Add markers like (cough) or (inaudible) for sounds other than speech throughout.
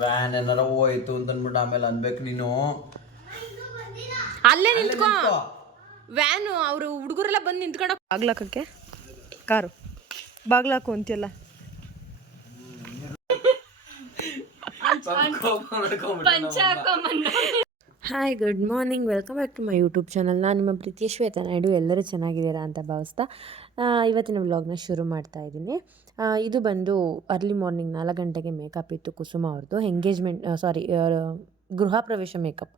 Van ಏನಾರ ಹೋಯ್ತು ಅಂತ ಅಂದ್ಬಿಟ್ಟು ಆಮೇಲೆ ಅನ್ಬೇಕು ನೀನು. ಅಲ್ಲೇ ನಿಂತ್ಕೋ. ವ್ಯಾನು ಅವರು ಹುಡುಗರೆಲ್ಲ ಬಂದು ನಿಂತ್ಕೊಂಡು ಬಾಗ್ಲಾಕಕ್ಕೆ. ಕಾರು. ಬಾಗ್ಲಾಕು ಅಂತೀಯಲ್ಲ. Hi good morning welcome back to my YouTube channel ನಾನು ನಿಮ್ಮ ಪ್ರೀತಿಯ ಶ್ವೇತಾ ನಾಯ್ಡು. ಎಲ್ಲರೂ ಚೆನ್ನಾಗಿದ್ದೀರಾ ಅಂತ ಭಾವಿಸ್ತಾ ಇವತ್ತಿನ ವ್ಲಾಗ್ನ ಶುರು ಮಾಡ್ತಾ ಇದ್ದೀನಿ. ಇದು ಬಂದು ಅರ್ಲಿ ಮಾರ್ನಿಂಗ್ ನಾಲ್ಕು ಗಂಟೆಗೆ ಮೇಕಪ್ ಇತ್ತು ಕುಸುಮ ಅವ್ರದ್ದು ಎಂಗೇಜ್ಮೆಂಟ್ ಸಾರಿ ಗೃಹ ಪ್ರವೇಶ ಮೇಕಪ್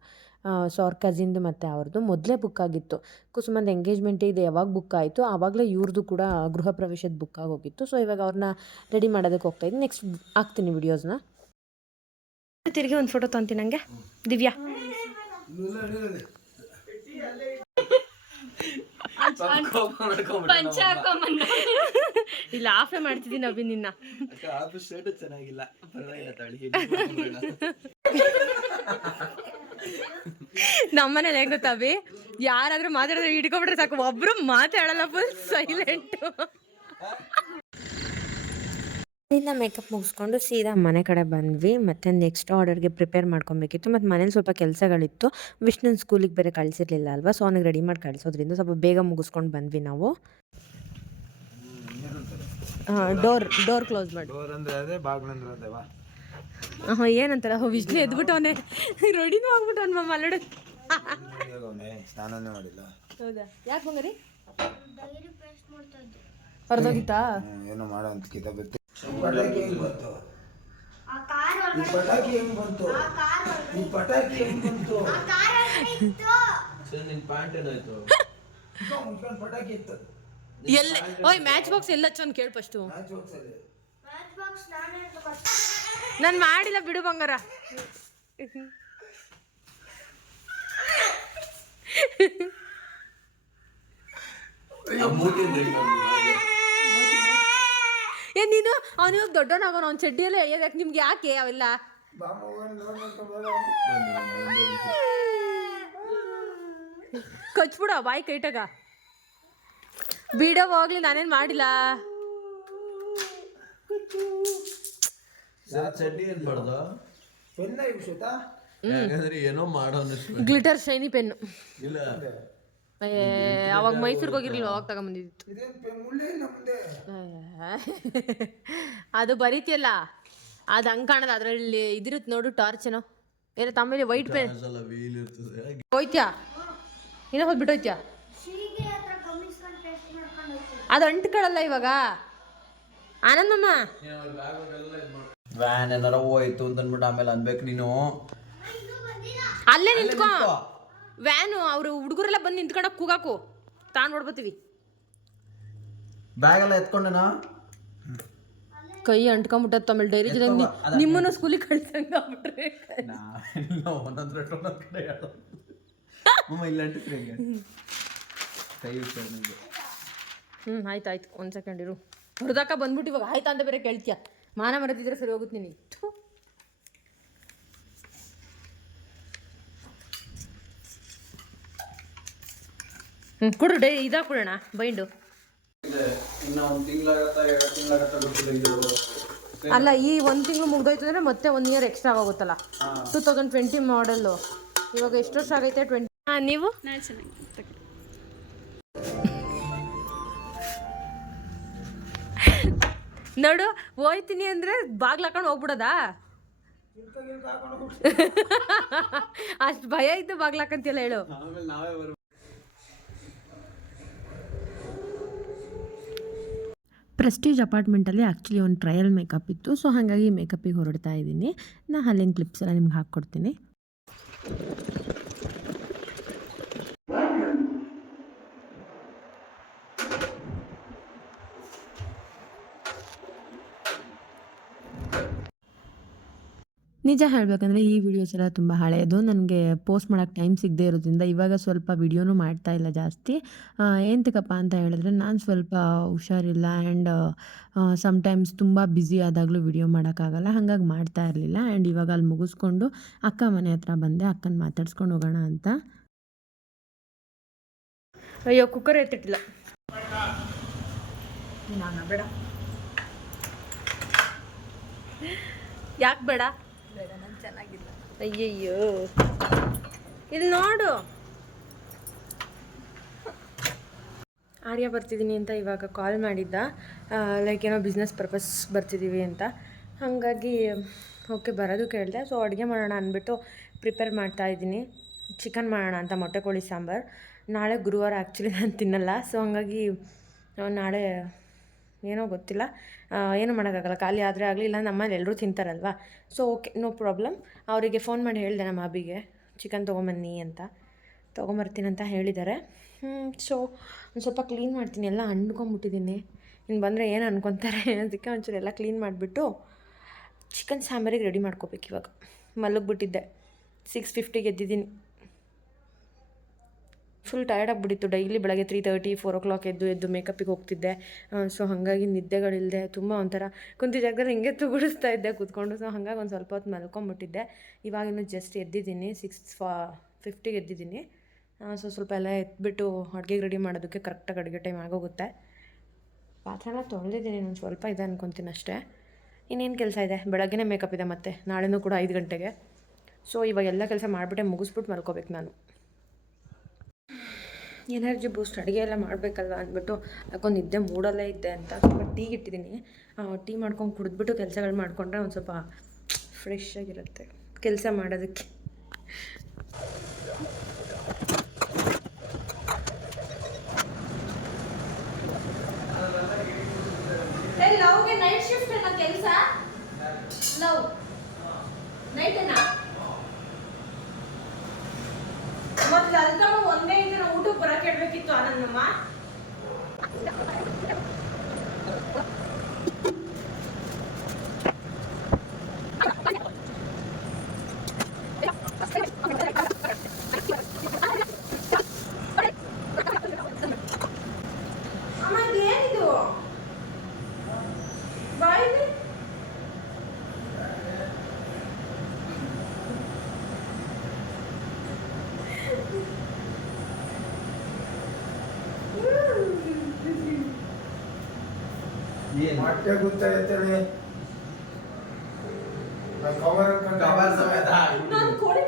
ಸೊ ಅವ್ರ ಕಝಿನ್ದು ಮತ್ತು ಅವ್ರದ್ದು ಮೊದಲೇ ಬುಕ್ ಆಗಿತ್ತು. ಕುಸುಮಂದು ಎಂಗೇಜ್ಮೆಂಟ್ ಇದೆ ಯಾವಾಗ ಬುಕ್ ಆಯಿತು ಆವಾಗಲೇ ಇವ್ರದ್ದು ಕೂಡ ಗೃಹ ಪ್ರವೇಶದ ಬುಕ್ ಆಗೋಗಿತ್ತು ಸೊ ಇವಾಗ ಅವ್ರನ್ನ ರೆಡಿ ಮಾಡೋದಕ್ಕೆ ಹೋಗ್ತಾ ಇದ್ದೀನಿ. ನೆಕ್ಸ್ಟ್ ಹಾಕ್ತೀನಿ ವಿಡಿಯೋಸ್ನ ತಿರುಗಿ ಒಂದು ಫೋಟೋ ತಗೊಂತೀನಿ ನನಗೆ ದಿವ್ಯಾ. ಇಲ್ಲ ಆಫೇ ಮಾಡ್ತಿದ್ದೀನಿ ಅಭಿ ನಿನ್ನ. ಚೆನ್ನಾಗಿಲ್ಲ. ಪರವಾಗಿಲ್ಲ ನಮ್ಮನೇಲಿ ಹೆಂಗ್ ಗೊತ್ತಾ ಅಭಿ? ಯಾರಾದ್ರೂ ಮಾತಾಡಿದ್ರೆ ಹಿಡ್ಕೊಬಿಟ್ರೆ ಸಾಕು. ಒಬ್ರು ಮಾತಾಡಲ್ಲ ಫುಲ್ ಸೈಲೆಂಟು ಇಲ್ಲಿಂದ ಮೇಕಪ್ ಮುಗಿಸ್ಕೊಂಡು ಸೀದಾ ಮನೆ ಕಡೆ ಬಂದ್ವಿ. ಮತ್ತು ನೆಕ್ಸ್ಟ್ ಆರ್ಡರ್ಗೆ ಪ್ರಿಪೇರ್ ಮಾಡ್ಕೊಬೇಕಿತ್ತು. ಮತ್ತು ಮನೇಲಿ ಸ್ವಲ್ಪ ಕೆಲಸಗಳಿತ್ತು. ವಿಷ್ಣುನ ಸ್ಕೂಲಿಗೆ ಬೇರೆ ಕಳಿಸಿರ್ಲಿಲ್ಲ ಅಲ್ವಾ? ಸೊ ಅವನಿಗೆ ರೆಡಿ ಮಾಡಿ ಕಳಿಸೋದ್ರಿಂದ ಸ್ವಲ್ಪ ಬೇಗ ಮುಗಿಸ್ಕೊಂಡು ಬಂದ್ವಿ ನಾವು. ಡೋರ್ ಡೋರ್ ಕ್ಲೋಸ್ ಮಾಡಿ. ಡೋರ್ ಅಂದ್ರೆ ಅದೇ ಬಾಗ್ಲಂದ್ರೆ ಅದೇ ವಾ? ಹಾಂ ಏನಂತಾರ? ವಿಷ್ಣು ಎದ್ಬಿಟ್ಟವನೆ. ಅವನೇ ರೆಡಿನೂ ಆಗ್ಬಿಟ್ಟವನ್ ಅವ್ನ ಮಲ್ಲಡ ಸ್ನಾನನೇ ಮಾಡಿಲ್ಲ. ಹೌದಾ? ಯಾಕೆ ಬಂಗಾರಿ? ಹೊರದೋಗಿತ್ತಾ? ಏನೋ ಮಾಡೋ ಅಂತ ಪಟಾಕಿ ಹೆಂಗ್ ಬಂತು? ಈ ಪಟಾಕಿ ಹೆಂಗ್ ಬಂತು? ಈ ಪಟಾಕಿ ಹೆಂಗ್ ಬಂತು? ನಿನ್ ಪ್ಯಾಂಟ್ ಏನಾಯ್ತು? ಮುಚ್ಕೊಂಡು ಪಟಾಕಿ ಇತ್ತು. ಎಲ್ಲ ಓಯ್ ಮ್ಯಾಚ್ ಬಾಕ್ಸ್ ಎಲ್ಲ ಚಂದ ಕೇಳು ಫಸ್ಟು ಮ್ಯಾಚ್ ನಾನು ಮಾಡಿಲ್ಲ ಬಿಡು ಬಂಗಾರ. ಏ ನೀನು? ಅವನು ಇವಾಗ ದೊಡ್ಡವನಾಗೋನು ಅವ್ನ ಚಡ್ಡಿಯಲ್ಲೇ ಯಾಕೆ ನಿಮ್ಗೆ ಯಾಕೆ ಅವೆಲ್ಲ? ಕಚ್ಬಿಡ ಬಾಯಿ ಕೈಟಾಗ. ಬಿಡೋ ಹೋಗ್ಲಿ ನಾನೇನು ಮಾಡಿಲ್ಲ. ಏನ್ ಮಾಡೋನು ಗ್ಲಿಟರ್ ಶೈನಿ ಪೆನ್ನು ಇಲ್ಲ. ಅವಾಗ ಮೈಸೂರಿಗೆ ಹೋಗಿರ್ಲಿಲ್ಲ ಅವಾಗ ಮುಂದೆ. ಅದು ಬರೀತಿಯಲ್ಲ. ಅದು ಹಂಗೆ ಕಾಣದ ಅದರಲ್ಲಿ ಇದಿರುತ್ತೆ ನೋಡು ಟಾರ್ಚ್ ಏನೋ. ಏನೋ ತಮ್ಮಲ್ಲಿ ವೈಟ್ ಪೆನ್ ಹೋಯ್ತ್ಯಾ? ಇನ್ನೂ ಹೋಗಿ ಬಿಟ್ಟೋಯ್ತ್ಯಾ? ಅದು ಅಂಟ್ಕೊಳ್ಳಲ್ಲ ಇವಾಗ? ಆನಂದಮ್ಮ ವ್ಯಾನ್ ಏನಾರ ಹೋಯ್ತು ಅಂತ ಅಂದ್ಬಿಟ್ಟು ಆಮೇಲೆ ಅನ್ಬೇಕು ನೀನು. ಅಲ್ಲೇ ನಿಂತ್ಕೋ. ವ್ಯಾನು ಅವರು ಹುಡುಗರೆಲ್ಲ ಬಂದು ನಿಂತ್ಕೊಂಡ ಕೂಗಾಕು. ತಾಂಡ್ ಹೊಡ್ಬತ್ತೀವಿ ಬ್ಯಾಗ್ ಎಲ್ಲ ಎತ್ಕೊಂಡನ? ಕೈ ಅಂಟ್ಕೊಂಬಿಟ್ಟತ್ತು ಆಮೇಲೆ ಡೈರಿ ಜೊತೆ ನಿಮ್ಮನ್ನು ಸ್ಕೂಲಿಗೆ ಕಳ್ಸಂಗ ಆಗ್ಬಿಟ್ರೆ. ನಾವೆಲ್ಲ ಒಂದೊಂದ್ ರೇಟ್ ಕಡೆ ಹೇಳೋದು ಮಮ್ಮ ಇಲ್ಲ ಅಂಟಿಸ್ರಿ ಹಂಗೆ. ಕೈ ಹುಷಾರ್ ನಿಂಗೆ ಹ್ಞೂ ಆಯ್ತು ಆಯ್ತು. ಒಂದು ಸೆಕೆಂಡ್ ಇರು. ಹುಡ್ದಾಕ ಬಂದ್ಬಿಟ್ಟು ಇವಾಗ ಆಯ್ತಾ ಅಂತ ಬೇರೆ ಕೇಳ್ತೀಯ? ಮಾನ ಮರೆತಿದ್ರೆ ಸರಿ ಹೋಗುತ್ತೆ ನೀನು. ಹ್ಞೂ ಕೊಡು ಡೈ ಇದಾ ಕೊಡೋಣ ಬೈಂಡು. ಅಲ್ಲ ಈ ಒಂದು ತಿಂಗಳು ಮುಗ್ದೋಯ್ತು ಅಂದರೆ ಮತ್ತೆ ಒನ್ ಇಯರ್ ಎಕ್ಸ್ಟ್ರಾ ಆಗೋಗುತ್ತಲ್ಲ? ಟೂ ತೌಸಂಡ್ ಟ್ವೆಂಟಿ ಮಾಡೆಲ್ಲು ಇವಾಗ ಎಷ್ಟು ವರ್ಷ ಆಗೈತೆ ಟ್ವೆಂಟಿ ಹಾಂ ನೀವು? ನೋಡು ಹೋಯ್ತೀನಿ ಅಂದರೆ ಬಾಗ್ಲು ಹಾಕೊಂಡು ಹೋಗ್ಬಿಡೋದಾ? ಅಷ್ಟು ಭಯ ಇದ್ದು ಬಾಗ್ಲು ಹಾಕಂತಿಲ್ಲ ಹೇಳು ಆಮೇಲೆ ನಾವೇ ಬರ್ಬೇಕು ಪ್ರೆಸ್ಟೀಜ್ ಅಪಾರ್ಟ್ಮೆಂಟಲ್ಲಿ ಆ್ಯಕ್ಚುಲಿ ಒಂದು ಟ್ರಯಲ್ ಮೇಕಪ್ ಇತ್ತು. ಸೊ ಹಾಗಾಗಿ ಮೇಕಪ್ಪಿಗೆ ಹೊರಡ್ತಾ ಇದ್ದೀನಿ. ನಾ ಅಲ್ಲಿನ ಕ್ಲಿಪ್ಸ್ ಎಲ್ಲ ನಿಮ್ಗೆ ಹಾಕ್ಕೊಡ್ತೀನಿ. ನಿಜ ಹೇಳಬೇಕಂದ್ರೆ ಈ ವಿಡಿಯೋಸ್ ಎಲ್ಲ ತುಂಬ ಹಳೆಯದು ನನಗೆ ಪೋಸ್ಟ್ ಮಾಡೋಕೆ ಟೈಮ್ ಸಿಗದೇ ಇರೋದ್ರಿಂದ ಇವಾಗ ಸ್ವಲ್ಪ ವಿಡಿಯೋನೂ ಮಾಡ್ತಾ ಇಲ್ಲ ಜಾಸ್ತಿ. ಏಂತಕಪ್ಪ ಅಂತ ಹೇಳಿದ್ರೆ ನಾನು ಸ್ವಲ್ಪ ಹುಷಾರಿಲ್ಲ ಆ್ಯಂಡ್ ಸಮ್ಟೈಮ್ಸ್ ತುಂಬ ಬ್ಯುಸಿ ಆದಾಗಲೂ ವಿಡಿಯೋ ಮಾಡೋಕ್ಕಾಗಲ್ಲ. ಹಾಗಾಗಿ ಮಾಡ್ತಾ ಇರಲಿಲ್ಲ. ಆ್ಯಂಡ್ ಇವಾಗ ಅಲ್ಲಿ ಮುಗಿಸ್ಕೊಂಡು ಅಕ್ಕ ಮನೆ ಹತ್ರ ಬಂದೆ. ಅಕ್ಕನ ಮಾತಾಡ್ಸ್ಕೊಂಡು ಹೋಗೋಣ ಅಂತ. ಅಯ್ಯೋ ಕುಕ್ಕರ್ ಎತ್ತಿಟ್ಟಿಲ್ಲ. ನಾನು ಬೇಡ ಯಾಕೆ ಬೇಡ ಬೇಡ? ಅಯ್ಯಯ್ಯೋ. ಇಲ್ಲಿ ನೋಡು. ಆರ್ಯ ಬರ್ತಿದ್ದೀನಿ ಅಂತ ಇವಾಗ ಕಾಲ್ ಮಾಡಿದ್ದ. ಲೈಕ್ ಏನೋ ಬಿಸ್ನೆಸ್ ಪರ್ಪಸ್ ಬರ್ತಿದ್ದೀವಿ ಅಂತ. ಹಾಗಾಗಿ ಓಕೆ ಬರೋದು ಕೇಳಿದೆ. ಸೊ ಅಡುಗೆ ಮಾಡೋಣ ಅಂದ್ಬಿಟ್ಟು ಪ್ರಿಪೇರ್ ಮಾಡ್ತಾ ಇದ್ದೀನಿ. ಚಿಕನ್ ಮಾಡೋಣ ಅಂತ, ಮೊಟ್ಟೆ ಕೋಳಿ ಸಾಂಬಾರು. ನಾಳೆ ಗುರುವಾರ ಆ್ಯಕ್ಚುಲಿ ನಾನು ತಿನ್ನಲ್ಲ. ಸೊ ಹಂಗಾಗಿ, ನಾಳೆ ಏನೋ ಗೊತ್ತಿಲ್ಲ. ಏನು ಮಾಡೋಕ್ಕಾಗಲ್ಲ. ಖಾಲಿ ಆದರೆ ಆಗಲಿ, ಇಲ್ಲ ನಮ್ಮಲ್ಲಿ ಎಲ್ಲರೂ ತಿಂತಾರಲ್ವಾ? ಸೊ ಓಕೆ ನೋ ಪ್ರಾಬ್ಲಮ್ ಅವರಿಗೆ ಫೋನ್ ಮಾಡಿ ಹೇಳಿದೆ ನಮ್ಮ ಅಬಿಗೆ. ಚಿಕನ್ ತೊಗೊಂಬನ್ನಿ ಅಂತ. ತೊಗೊಂಬರ್ತೀನಿ ಅಂತ ಹೇಳಿದ್ದಾರೆ ಸೊ ಒಂದು ಸ್ವಲ್ಪ ಕ್ಲೀನ್ ಮಾಡ್ತೀನಿ. ಎಲ್ಲ ಅಂಡ್ಕೊಂಬಿಟ್ಟಿದ್ದೀನಿ ಇನ್ನು ಬಂದರೆ ಏನು ಅನ್ಕೊತಾರೆ (laughs) ಅದಕ್ಕೆ ಒಂಚೂರು ಎಲ್ಲ ಕ್ಲೀನ್ ಮಾಡಿಬಿಟ್ಟು ಚಿಕನ್ ಸಾಂಬಾರಿಗೆ ರೆಡಿ ಮಾಡ್ಕೋಬೇಕು ಇವಾಗ. ಮಲಗಿಬಿಟ್ಟಿದ್ದೆ. ಸಿಕ್ಸ್ ಫಿಫ್ಟಿಗೆ ಎದ್ದಿದ್ದೀನಿ. ಫುಲ್ ಟಯರ್ಡ್ ಆಗಿಬಿಟ್ಟಿತ್ತು. ಡೈಲಿ ಬೆಳಗ್ಗೆ three thirty four o'clock ಎದ್ದು ಎದ್ದು ಮೇಕಪ್ಪಿಗೆ ಹೋಗ್ತಿದ್ದೆ. ಸೊ ಹಾಗಾಗಿ ನಿದ್ದೆಗಳಿಲ್ಲದೆ ತುಂಬ ಒಂಥರ ಕುಂತಿ ಜಾಗದಲ್ಲಿ ಹಿಂಗೆ ತುಗುಡಿಸ್ತಾ ಇದ್ದೆ, ಕೂತ್ಕೊಂಡು. ಸೊ ಹಾಗಾಗಿ ಒಂದು ಸ್ವಲ್ಪ ಹೊತ್ತು ಮಲ್ಕೊಂಬಿಟ್ಟಿದ್ದೆ. ಇವಾಗಿನ್ನು ಜಸ್ಟ್ ಎದ್ದಿದ್ದೀನಿ ಸಿಕ್ಸ್ ಫಾ ಫಿಫ್ಟಿಗೆ ಎದ್ದಿದ್ದೀನಿ. ಸೊ ಸ್ವಲ್ಪ ಎಲ್ಲ ಎದ್ಬಿಟ್ಟು ಅಡುಗೆಗೆ ರೆಡಿ ಮಾಡೋದಕ್ಕೆ ಕರೆಕ್ಟಾಗಿ ಅಡುಗೆ ಟೈಮ್ ಆಗೋಗುತ್ತೆ. ಪಾತ್ರನ ತೊಳೆದಿದ್ದೀನಿ ನಾನು ಸ್ವಲ್ಪ ಇದೆ ಅನ್ಕೊತೀನಿ ಅಷ್ಟೇ. ಇನ್ನೇನು ಕೆಲಸ ಇದೆ? ಬೆಳಗ್ಗೆನೇ ಮೇಕಪ್ ಇದೆ ಮತ್ತೆ. ನಾಳೆನೂ ಕೂಡ ಐದು ಗಂಟೆಗೆ. ಸೊ ಇವಾಗ ಎಲ್ಲ ಕೆಲಸ ಮಾಡಿಬಿಟ್ಟೆ, ಮುಗಿಸ್ಬಿಟ್ಟು ಮಲ್ಕೋಬೇಕು ನಾನು. ಎನರ್ಜಿ ಬೂಸ್ಟ್ ಅಡುಗೆ ಎಲ್ಲ ಮಾಡಬೇಕಲ್ವ ಅಂದ್ಬಿಟ್ಟು ಯಾಕೊಂದು ನಿದ್ದೆ ಮೂಡಲ್ಲೇ ಇದ್ದೆ ಅಂತ ಸ್ವಲ್ಪ ಟೀ ಇಟ್ಟಿದ್ದೀನಿ ಟೀ ಮಾಡ್ಕೊಂಡು ಕುಡಿದ್ಬಿಟ್ಟು ಕೆಲಸಗಳು ಮಾಡಿಕೊಂಡ್ರೆ ಒಂದು ಸ್ವಲ್ಪ ಫ್ರೆಶ್ ಆಗಿರುತ್ತೆ. ಕೆಲಸ ಮಾಡೋದಕ್ಕೆ. ನೈಟ್ ಶಿಫ್ಟ್ ಕೆಲಸ? ಲವ್. ನೈಟ್ ಏನಾ pero kito anan naman? ಮೊಟ್ಟೆ ಗೊತ್ತಾಯ್ತಾರೆ ಕವರ್ ಕವರ್ ಸಮೇತ ನಾನು ಕೋಳಿ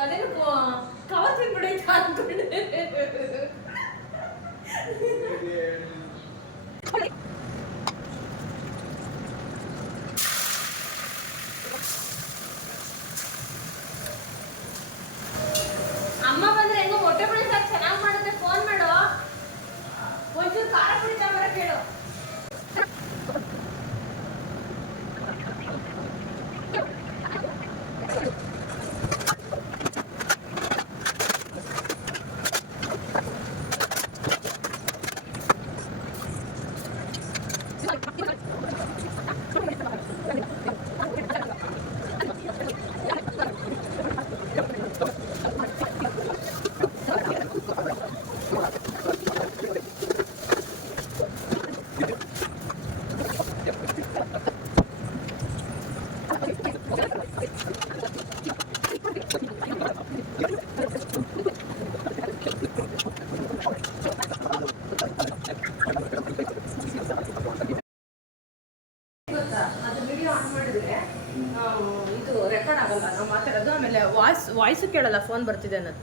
ಅದೇನು ಕವರ್ ತಿನ್ಬಿಡೈತ ಅನ್ಕೊಂಡೆ ಆಗಲ್ಲ ನಾವು ಮಾತಾಡೋದು. ಆಮೇಲೆ ವಾಯ್ಸ್ ವಾಯ್ಸು ಕೇಳಲ್ಲ ಫೋನ್ ಬರ್ತಿದೆ ಅನ್ನೋದು.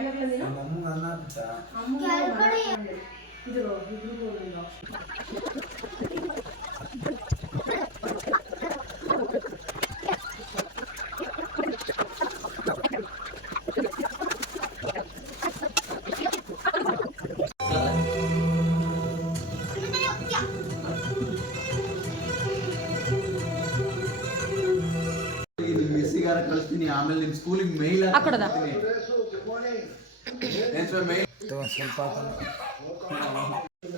ನೀನು ನಮ್ಗೆ ಅನ್ನತ್ತ ಇದು ಇಬ್ರಿಗೂ ಒಂದು option. ನಿಮ್ ಮಿಸ್ಸಿಗಾರ ಕಳಿಸ್ತೀನಿ ಆಮೇಲೆ ನಿಮ್ ಸ್ಕೂಲಿಗೆ ಮೇಲ್ ಹಾಕೊಡೋದಾ? ಸ್ವಲ್ಪ ಹಾಕೋಣ.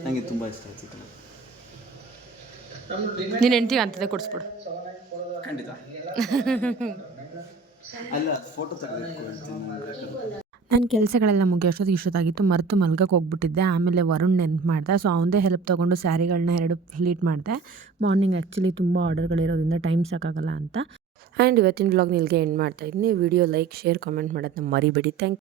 ನಂಗೆ ತುಂಬಾ ಇಷ್ಟ ಆಯ್ತು. ನೀನು ಹೆಂಡ್ತಿಗೆ ಅಂತದೇ ಕೊಡಿಸ್ಬಿಡು. ಖಂಡಿತ. ಅಲ್ಲ ಫೋಟೋ ತೆಗೆದು ನನ್ನ ಕೆಲಸಗಳೆಲ್ಲ ಮುಗಿಯೋಷ್ಟೊತ್ತಿಗೆ ಇಷ್ಟೊತ್ತಾಗಿತ್ತು. ಮರೆತು ಮಲ್ಗಕ್ಕೆ ಹೋಗ್ಬಿಟ್ಟಿದ್ದೆ. ಆಮೇಲೆ ವರುಣ್ ನೆನ್ಪು ಮಾಡಿದೆ. ಸೊ ಅವನದೇ ಹೆಲ್ಪ್ ತೊಗೊಂಡು ಸ್ಯಾರಿಗಳನ್ನ ಎರಡು ಫ್ಲೀಟ್ ಮಾಡಿದೆ. ಮಾರ್ನಿಂಗ್ ಆ್ಯಕ್ಚುಲಿ ತುಂಬ ಆರ್ಡರ್ಗಳಿರೋದ್ರಿಂದ ಟೈಮ್ ಸಾಕಾಗಲ್ಲ ಅಂತ. ಆ್ಯಂಡ್ ಇವತ್ತಿನ ಬ್ಲಾಗ್ ನಿಲ್ಗೆ ಎಂಡ್ ಮಾಡ್ತಾ ಇದ್ದೀನಿ ವಿಡಿಯೋ ಲೈಕ್ ಶೇರ್ ಕಾಮೆಂಟ್ ಮಾಡೋದನ್ನ ಮರಿಬೇಡಿ. ಥ್ಯಾಂಕ್